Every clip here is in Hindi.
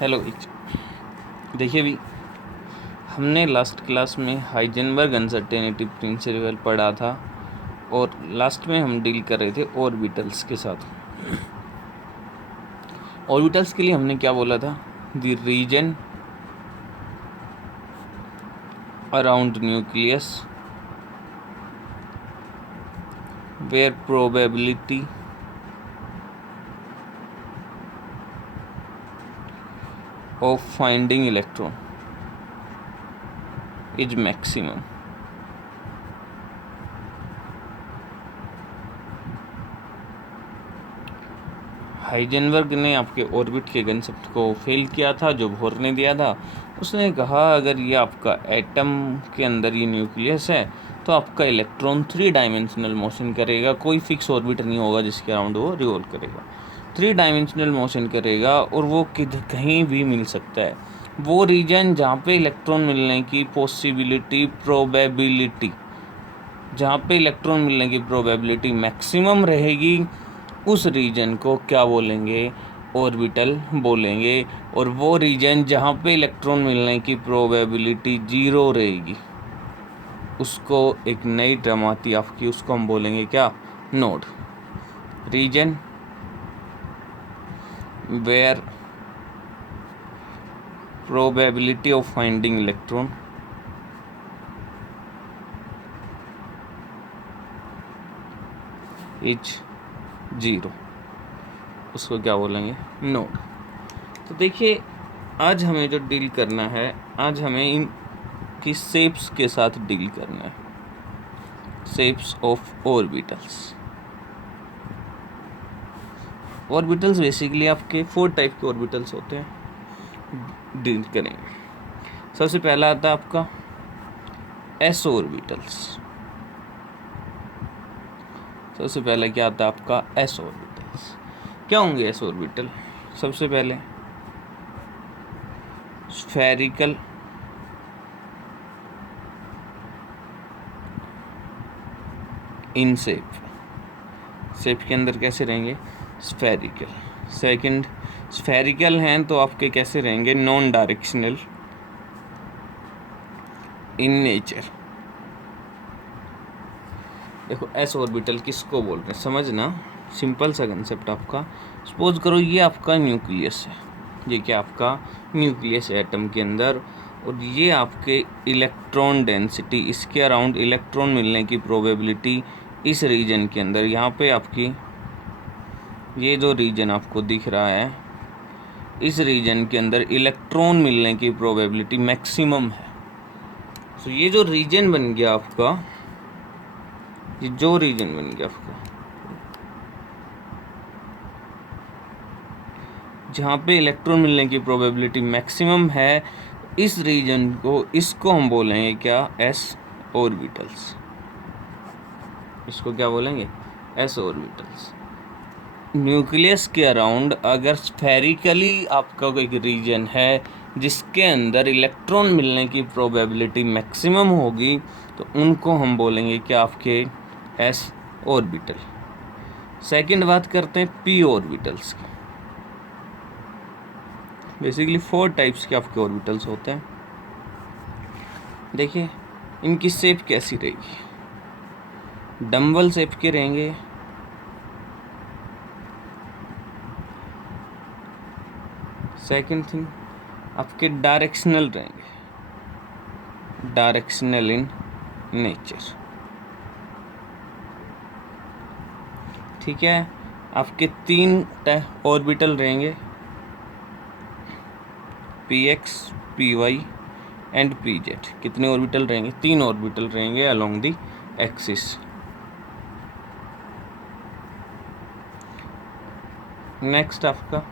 हेलो देखिए भी हमने लास्ट क्लास में हाइजेनबर्ग अनसर्टेनिटी प्रिंसिपल पढ़ा था और लास्ट में हम डील कर रहे थे ऑर्बिटल्स के साथ। ऑर्बिटल्स के लिए हमने क्या बोला था? The region around nucleus where probability of finding electron is maximum. Heisenberg ने आपके ऑर्बिट के कंसेप्ट को फेल किया था जो बोर ने दिया था। उसने कहा अगर ये आपका एटम के अंदर ये न्यूक्लियस है तो आपका इलेक्ट्रॉन 3 डायमेंशनल मोशन करेगा, कोई फिक्स ऑर्बिट नहीं होगा जिसके अराउंड वो रिवॉल्व करेगा। 3 डायमेंशनल मोशन करेगा और वो कहीं भी मिल सकता है। वो रीजन जहाँ पे इलेक्ट्रॉन मिलने की प्रोबेबिलिटी जहाँ पे इलेक्ट्रॉन मिलने की प्रोबेबिलिटी मैक्सिमम रहेगी उस रीजन को क्या बोलेंगे? ऑर्बिटल बोलेंगे। और वो रीजन जहाँ पे इलेक्ट्रॉन मिलने की प्रोबेबिलिटी 0 रहेगी उसको एक नई टर्म आती है आपकी, उसको हम बोलेंगे क्या? Node. Region where probability of finding electron is 0, उसको क्या बोलेंगे? नोड। तो देखिए आज हमें जो डील करना है, आज हमें इन की शेप्स के साथ डील करना है। Shapes of orbitals. Orbitals basically आपके 4 टाइप के ऑर्बिटल्स होते हैं, डील करेंगे। सबसे पहला आता है आपका एस ऑर्बिटल्स। सबसे पहले क्या आता है आपका? S orbitals. क्या होंगे एस ऑर्बिटल? सबसे पहले स्फेरिकल इन शेप के अंदर कैसे रहेंगे? स्फेरिकल। सेकंड, स्फेरिकल हैं तो आपके कैसे रहेंगे? Non directional in nature. देखो एस ऑर्बिटल किसको बोल रहे हैं समझना, सिंपल सा कंसेप्ट आपका। सपोज करो ये आपका न्यूक्लियस है, ये क्या आपका न्यूक्लियस है एटम के अंदर, और ये आपके इलेक्ट्रॉन डेंसिटी, इसके अराउंड इलेक्ट्रॉन मिलने की प्रोबेबिलिटी इस रीजन के अंदर, यहाँ पे आपकी ये जो रीजन आपको दिख रहा है इस रीजन के अंदर इलेक्ट्रॉन मिलने की प्रोबेबिलिटी मैक्सिमम है। तो ये जो रीजन बन गया आपका, ये जो रीजन बन गया आपका जहाँ पे इलेक्ट्रॉन मिलने की प्रोबेबिलिटी मैक्सिमम है, इस रीजन को, इसको हम बोलेंगे क्या? S orbitals. इसको क्या बोलेंगे? S orbitals. न्यूक्लियस के अराउंड अगर स्फेरिकली आपका कोई रीजन है जिसके अंदर इलेक्ट्रॉन मिलने की प्रोबेबिलिटी मैक्सिमम होगी तो उनको हम बोलेंगे क्या? आपके एस ऑर्बिटल। सेकंड बात करते हैं पी ऑर्बिटल्स की। बेसिकली 4 टाइप्स के आपके ऑर्बिटल्स होते हैं। देखिए इनकी शेप कैसी रहेगी? डम्बल शेप के रहेंगे, सेकंड थिंग आपके डायरेक्शनल रहेंगे, डायरेक्शनल इन नेचर। ठीक है, आपके 3 ऑर्बिटल रहेंगे, P X, P Y and P Z. कितने ऑर्बिटल रहेंगे? 3 ऑर्बिटल रहेंगे अलोंग द एक्सिस। नेक्स्ट आपका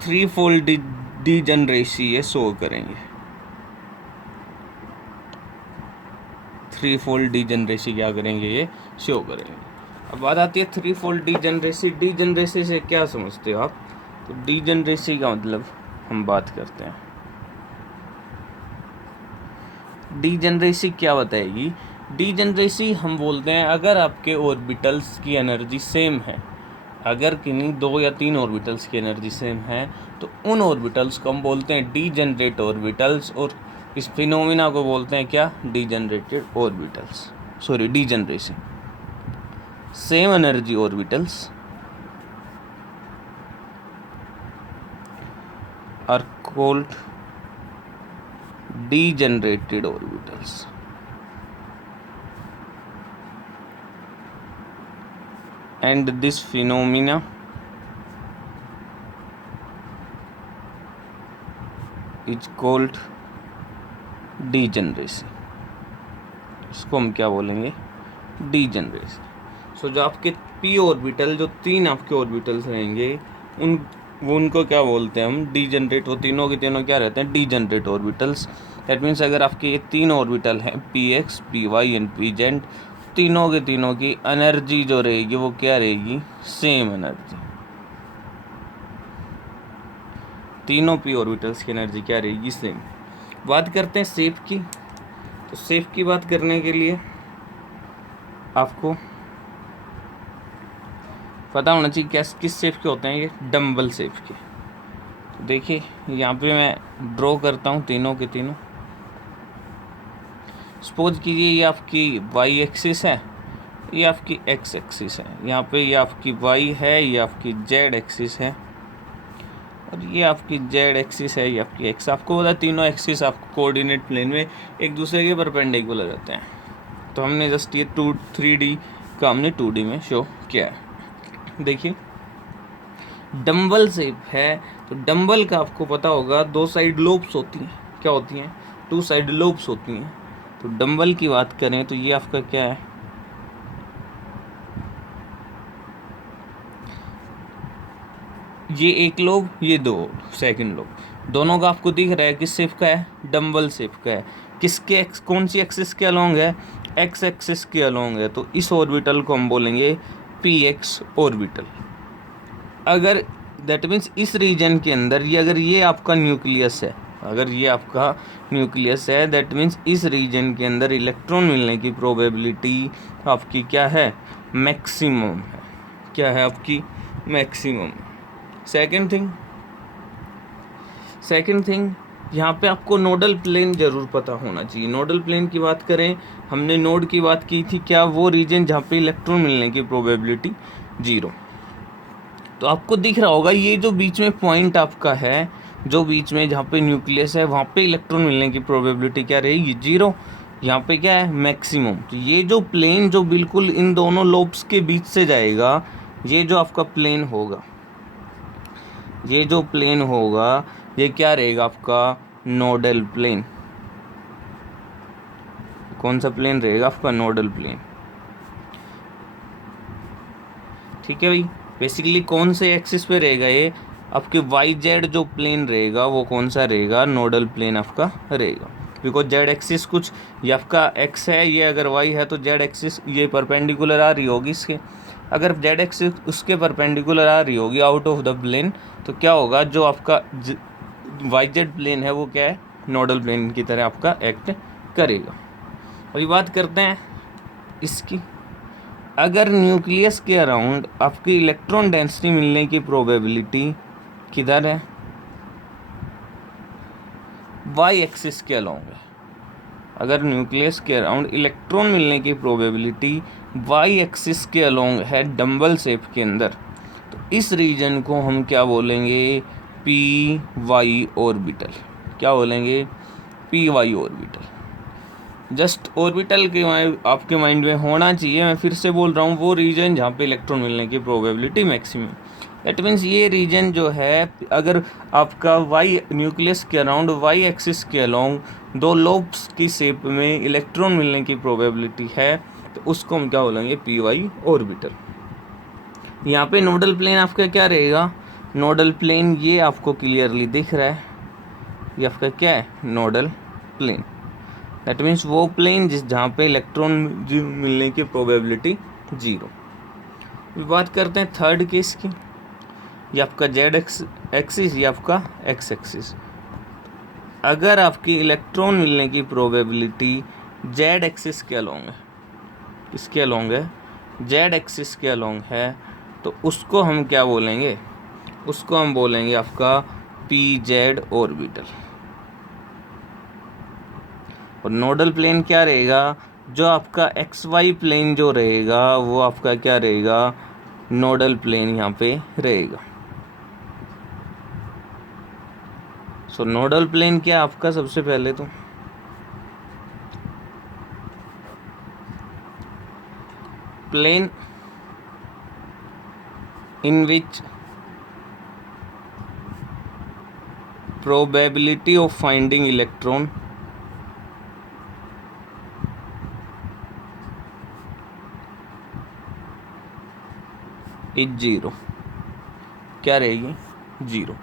3-fold डीजनरेसी ये शो करेंगे। 3-fold डीजनरेसी क्या करेंगे? ये शो करेंगे। अब बात आती है 3-fold डीजनरेसी। डीजनरेसी से क्या समझते हो आप? तो डीजनरेसी का मतलब हम बात करते हैं। डीजनरेसी क्या बताएगी? डीजनरेसी हम बोलते हैं अगर आपके ऑर्बिटल्स की एनर्जी सेम है, अगर किन्हीं 2 या 3 ऑर्बिटल्स की एनर्जी सेम है तो उन ऑर्बिटल्स को हम बोलते हैं डीजेनरेट ऑर्बिटल्स, और इस फिनोमिना को बोलते हैं क्या, degenerated orbitals, sorry degeneration. Same energy orbitals are called degenerated orbitals. And this phenomena is called degeneration. इसको हम क्या बोलेंगे, डीजेनरेशन। सो जो आपके पी ऑर्बिटल, जो 3 आपके ऑर्बिटल्स रहेंगे, उनको क्या बोलते हैं हम, डीजेनरेट। वो तीनों के तीनों क्या रहते हैं, डीजेनरेट ऑर्बिटल्स। दैट मीन्स अगर आपके ये 3 ऑर्बिटल हैं P X, P Y and P Z, तीनों के तीनों की एनर्जी जो रहेगी वो क्या रहेगी, सेम एनर्जी। तीनों पी ऑर्बिटल्स की एनर्जी क्या रहेगी, सेम। बात करते हैं शेप की। तो शेप की बात करने के लिए आपको पता होना चाहिए किस शेप के होते हैं ये, डम्बल शेप के। तो देखिए यहाँ पे मैं ड्रॉ करता हूँ तीनों के तीनों। सपोज कीजिए ये आपकी वाई एक्सिस है, ये आपकी एक्स एक्सिस है, यहाँ पे ये आपकी वाई है, ये आपकी जेड एक्सिस है, और ये आपकी जेड एक्सिस है, ये आपकी एक्स। आपको पता तीनों एक्सिस आपको कोऑर्डिनेट प्लेन में एक दूसरे के परपेंडिकुलर रहते हैं। तो हमने जस्ट ये 3D का हमने 2D में शो किया है। देखिए डंबल शेप है, तो डंबल का आपको पता होगा 2 साइड लोब्स होती हैं। क्या होती हैं, 2 साइड लोब्स होती हैं। तो डंबल की बात करें तो ये आपका क्या है, ये एक लोब, ये 2 सेकंड लोब, दोनों का आपको दिख रहा है किस शेप का है, डंबल शेप का है। किसके कौन सी एक्सिस के अलोंग है, एक्स एक्सिस के अलोंग है। तो इस ऑर्बिटल को हम बोलेंगे पी एक्स ऑर्बिटल। अगर दैट मीन्स इस रीजन के अंदर ये, अगर ये आपका न्यूक्लियस है, अगर ये आपका न्यूक्लियस है, दैट मीन्स इस रीजन के अंदर इलेक्ट्रॉन मिलने की प्रोबेबिलिटी आपकी क्या है, मैक्सिमम है। क्या है आपकी, मैक्सिमम। सेकंड थिंग यहाँ पे आपको नोडल प्लेन जरूर पता होना चाहिए। नोडल प्लेन की बात करें, हमने नोड की बात की थी, क्या, वो रीजन जहाँ पे इलेक्ट्रॉन मिलने की प्रोबेबिलिटी 0। तो आपको दिख रहा होगा ये जो बीच में पॉइंट आपका है, जो बीच में जहाँ पे न्यूक्लियस है, वहाँ पे इलेक्ट्रॉन मिलने की प्रोबेबिलिटी क्या रहेगी, 0। यहाँ पे क्या है, मैक्सिमम। तो ये जो प्लेन जो बिल्कुल इन दोनों लोब्स के बीच से जाएगा, ये जो आपका प्लेन होगा, ये जो प्लेन होगा, ये क्या रहेगा आपका, नोडल प्लेन। कौन सा प्लेन रहेगा आपका, नोडल प्लेन। ठीक है भाई। बेसिकली कौन से एक्सिस पे रहेगा ये, आपके वाई जेड जो प्लेन रहेगा वो कौन सा रहेगा, नोडल प्लेन आपका रहेगा। बिकॉज जेड एक्सिस कुछ, ये आपका एक्स है, ये अगर वाई है तो जेड एक्सिस ये परपेंडिकुलर आ रही होगी इसके। अगर जेड एक्सिस उसके परपेंडिकुलर आ रही होगी आउट ऑफ द प्लेन, तो क्या होगा, जो आपका वाई जेड प्लेन है वो क्या है, नोडल प्लेन की तरह आपका एक्ट करेगा। और ये बात करते हैं इसकी, अगर न्यूक्लियस के अराउंड आपकी इलेक्ट्रॉन डेंसिटी मिलने की प्रोबेबिलिटी किधर है, वाई एक्सिस के अलोंग है। अगर न्यूक्लियस के अराउंड इलेक्ट्रॉन मिलने की प्रोबेबिलिटी वाई एक्सिस के अलोंग है डंबल शेप के अंदर, तो इस रीजन को हम क्या बोलेंगे, पी वाई ऑर्बिटल। क्या बोलेंगे, P Y orbital. Just orbital के आपके माइंड में होना चाहिए, मैं फिर से बोल रहा हूँ, वो रीजन जहाँ पे इलेक्ट्रॉन मिलने की प्रोबेबिलिटी मैक्सिमम। दैट मीन्स ये रीजन जो है, अगर आपका वाई न्यूक्लियस के अराउंड वाई एक्सिस के अलोंग 2 लोब्स की शेप में इलेक्ट्रॉन मिलने की प्रोबेबिलिटी है, तो उसको हम क्या बोलेंगे, पी वाई ऑर्बिटल। यहाँ पे नोडल प्लेन आपका क्या रहेगा, नोडल प्लेन ये आपको क्लियरली दिख रहा है, ये आपका क्या है, नोडल प्लेन। दैट मीन्स वो प्लेन जहाँ पे इलेक्ट्रॉन मिलने की प्रोबेबिलिटी 0। बात करते हैं थर्ड केस की, ये आपका जेड एक्सिस, ये आपका एक्स एक्सिस। अगर आपकी इलेक्ट्रॉन मिलने की प्रोबेबिलिटी जेड एक्सिस के अलोंग है, किसके अलोंग है, जेड एक्सिस के अलोंग है, तो उसको हम क्या बोलेंगे, उसको हम बोलेंगे आपका pz ऑर्बिटल। और नोडल प्लेन क्या रहेगा, जो आपका XY प्लेन जो रहेगा वो आपका क्या रहेगा, नोडल प्लेन यहाँ पे रहेगा। सो नोडल प्लेन क्या आपका, सबसे पहले तो plane in which probability of finding electron is 0, क्या रहेगी, 0।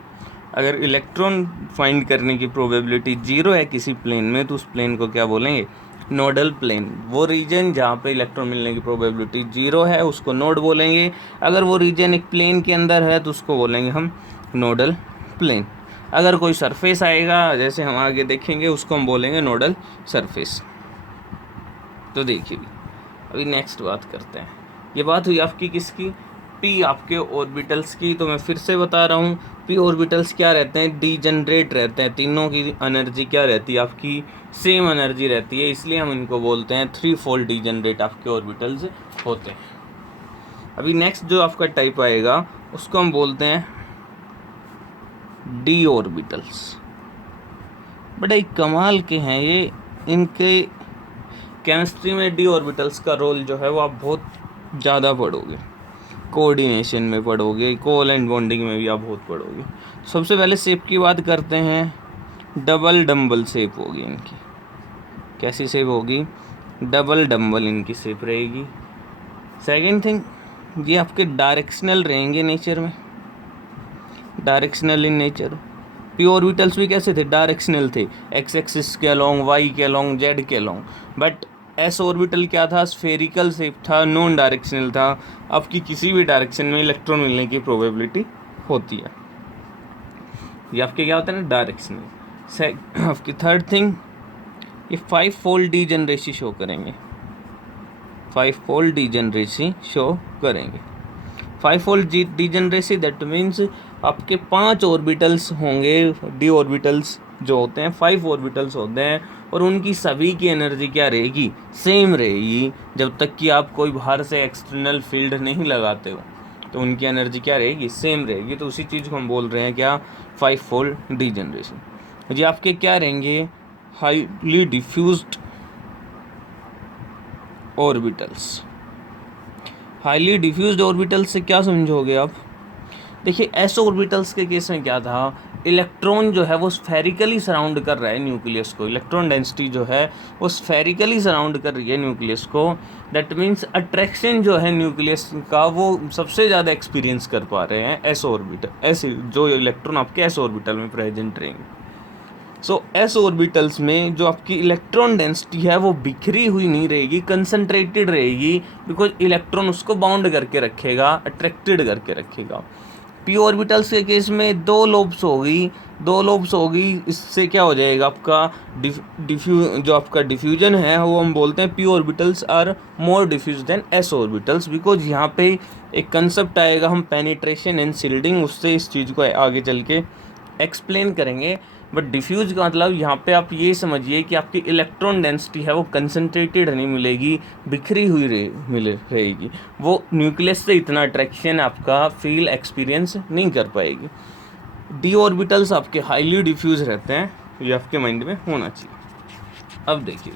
अगर इलेक्ट्रॉन फाइंड करने की प्रोबेबिलिटी 0 है किसी प्लेन में, तो उस प्लेन को क्या बोलेंगे, नोडल प्लेन। वो रीजन जहाँ पे इलेक्ट्रॉन मिलने की प्रोबेबिलिटी 0 है उसको नोड बोलेंगे। अगर वो रीजन एक प्लेन के अंदर है तो उसको बोलेंगे हम नोडल प्लेन। अगर कोई सरफेस आएगा, जैसे हम आगे देखेंगे, उसको हम बोलेंगे नोडल सरफेस। तो देखिए अभी नेक्स्ट बात करते हैं। ये बात हुई आपकी किसकी, पी आपके ऑर्बिटल्स की। तो मैं फिर से बता रहा हूँ, पी ऑर्बिटल्स क्या रहते हैं, डीजनरेट रहते हैं। तीनों की एनर्जी क्या रहती है आपकी, सेम एनर्जी रहती है, इसलिए हम इनको बोलते हैं 3-fold डीजनरेट आपके ऑर्बिटल्स होते हैं। अभी नेक्स्ट जो आपका टाइप आएगा उसको हम बोलते हैं डी ऑर्बिटल्स। बड़े कमाल के हैं ये, इनके केमिस्ट्री में डी ऑर्बिटल्स का रोल जो है वो आप बहुत ज़्यादा पढ़ोगे, कोऑर्डिनेशन में पढ़ोगे, कोवैलेंट बॉन्डिंग में भी आप बहुत पढ़ोगे। सबसे पहले शेप की बात करते हैं, डबल डम्बल शेप होगी इनकी। कैसी शेप होगी, डबल डम्बल इनकी शेप रहेगी। सेकंड थिंग, ये आपके डायरेक्शनल रहेंगे नेचर में, directional in nature. P orbitals भी कैसे थे, डायरेक्शनल थे, एक्स एक्सिस के अलोंग, वाई के अलोंग, जेड के अलोंग। बट एस ऑर्बिटल क्या था, स्फेरिकल शेप था, नॉन डायरेक्शनल था। आपकी किसी भी डायरेक्शन में इलेक्ट्रॉन मिलने की प्रोबेबिलिटी होती है। ये आपके क्या होता है ना, डायरेक्शनल। आपकी थर्ड थिंग, ये 5-fold डीजनरेसी शो करेंगे, 5-fold डीजनरेसी शो करेंगे। 5-fold डीजनरेसी दैट मीन्स आपके 5 ऑर्बिटल्स होंगे। डी ऑर्बिटल्स जो होते हैं 5 ऑर्बिटल्स होते हैं, और उनकी सभी की एनर्जी क्या रहेगी, सेम रहेगी। जब तक कि आप कोई बाहर से एक्सटर्नल फील्ड नहीं लगाते हो तो उनकी एनर्जी क्या रहेगी, सेम रहेगी। तो उसी चीज़ को हम बोल रहे हैं क्या, 5-fold डीजनरेशन। ये आपके क्या रहेंगे, highly diffused orbitals. Highly diffused orbitals से क्या समझोगे आप, देखिए एस ऑर्बिटल्स के केस में क्या था, इलेक्ट्रॉन जो है वो स्फेरिकली सराउंड कर रहा है न्यूक्लियस को। इलेक्ट्रॉन डेंसिटी जो है वो स्फेरिकली सराउंड कर रही है न्यूक्लियस को। दैट मीन्स अट्रैक्शन जो है न्यूक्लियस का वो सबसे ज़्यादा एक्सपीरियंस कर पा रहे हैं एस ऑर्बिटल, ऐसे जो इलेक्ट्रॉन आपके एस ऑर्बिटल में प्रेजेंट रहेंगे। सो एस ऑर्बिटल्स में जो आपकी इलेक्ट्रॉन डेंसिटी है वो बिखरी हुई नहीं रहेगी, कंसंट्रेटेड रहेगी, बिकॉज इलेक्ट्रॉन उसको बाउंड करके रखेगा, अट्रैक्टेड करके रखेगा। पी ऑर्बिटल्स के केस में 2 लोब्स होगी, इससे क्या हो जाएगा आपका जो आपका डिफ्यूजन है वो हम बोलते हैं P orbitals are more diffuse than S orbitals, because यहाँ पे एक कंसेप्ट आएगा, हम पेनिट्रेशन एंड शिल्डिंग, उससे इस चीज़ को आगे चल के एक्सप्लेन करेंगे। बट डिफ्यूज का मतलब यहाँ पे आप ये समझिए कि आपकी इलेक्ट्रॉन डेंसिटी है वो कंसनट्रेटेड नहीं मिलेगी, बिखरी हुई रहेगी। वो न्यूक्लियस से इतना अट्रैक्शन आपका फील एक्सपीरियंस नहीं कर पाएगी। डी ऑर्बिटल्स आपके हाईली डिफ्यूज रहते हैं, ये आपके माइंड में होना चाहिए। अब देखिए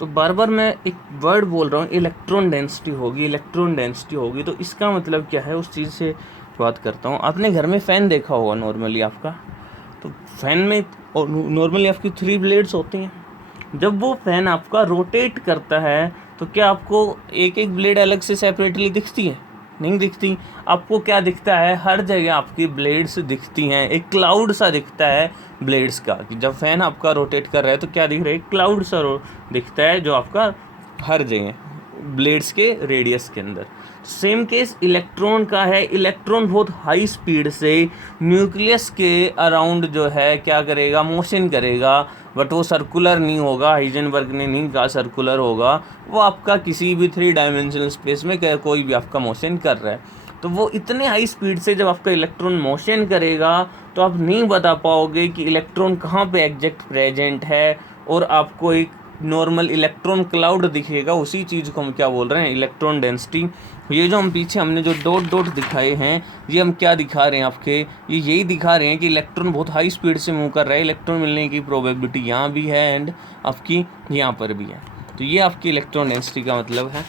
तो बार बार मैं एक वर्ड बोल रहा हूँ, इलेक्ट्रॉन डेंसिटी होगी, इलेक्ट्रॉन डेंसिटी होगी। तो इसका मतलब क्या है, उस चीज़ से बात करता हूँ। आपने घर में फ़ैन देखा होगा नॉर्मली आपका, तो फैन में नॉर्मली आपकी 3 ब्लेड्स होती हैं। जब वो फैन आपका रोटेट करता है तो क्या आपको एक एक ब्लेड अलग से सेपरेटली दिखती है, नहीं दिखती। आपको क्या दिखता है, हर जगह आपकी ब्लेड्स दिखती हैं, एक क्लाउड सा दिखता है ब्लेड्स का। कि जब फैन आपका रोटेट कर रहा है तो क्या दिख रहा है, क्लाउड सा दिखता है जो आपका हर जगह ब्लेड्स के रेडियस के अंदर। सेम केस इलेक्ट्रॉन का है, इलेक्ट्रॉन बहुत हाई स्पीड से न्यूक्लियस के अराउंड जो है क्या करेगा, मोशन करेगा, बट वो सर्कुलर नहीं होगा, हाइजेनबर्ग ने नहीं कहा सर्कुलर होगा, वो आपका किसी भी 3 डायमेंशनल स्पेस में कोई भी आपका मोशन कर रहा है। तो वो इतने हाई स्पीड से जब आपका इलेक्ट्रॉन मोशन करेगा तो आप नहीं बता पाओगे कि इलेक्ट्रॉन कहाँ पे एग्जैक्ट प्रेजेंट है, और आपको एक नॉर्मल इलेक्ट्रॉन क्लाउड दिखेगा। उसी चीज़ को हम क्या बोल रहे हैं, इलेक्ट्रॉन डेंसिटी। ये जो हम पीछे हमने जो डॉट डॉट दिखाए हैं, ये हम क्या दिखा रहे हैं आपके, ये यही दिखा रहे हैं कि इलेक्ट्रॉन बहुत हाई स्पीड से मूव कर रहा है, इलेक्ट्रॉन मिलने की प्रोबेबिलिटी यहाँ भी है एंड आपकी यहाँ पर भी है। तो ये आपकी इलेक्ट्रॉन डेंसिटी का मतलब है।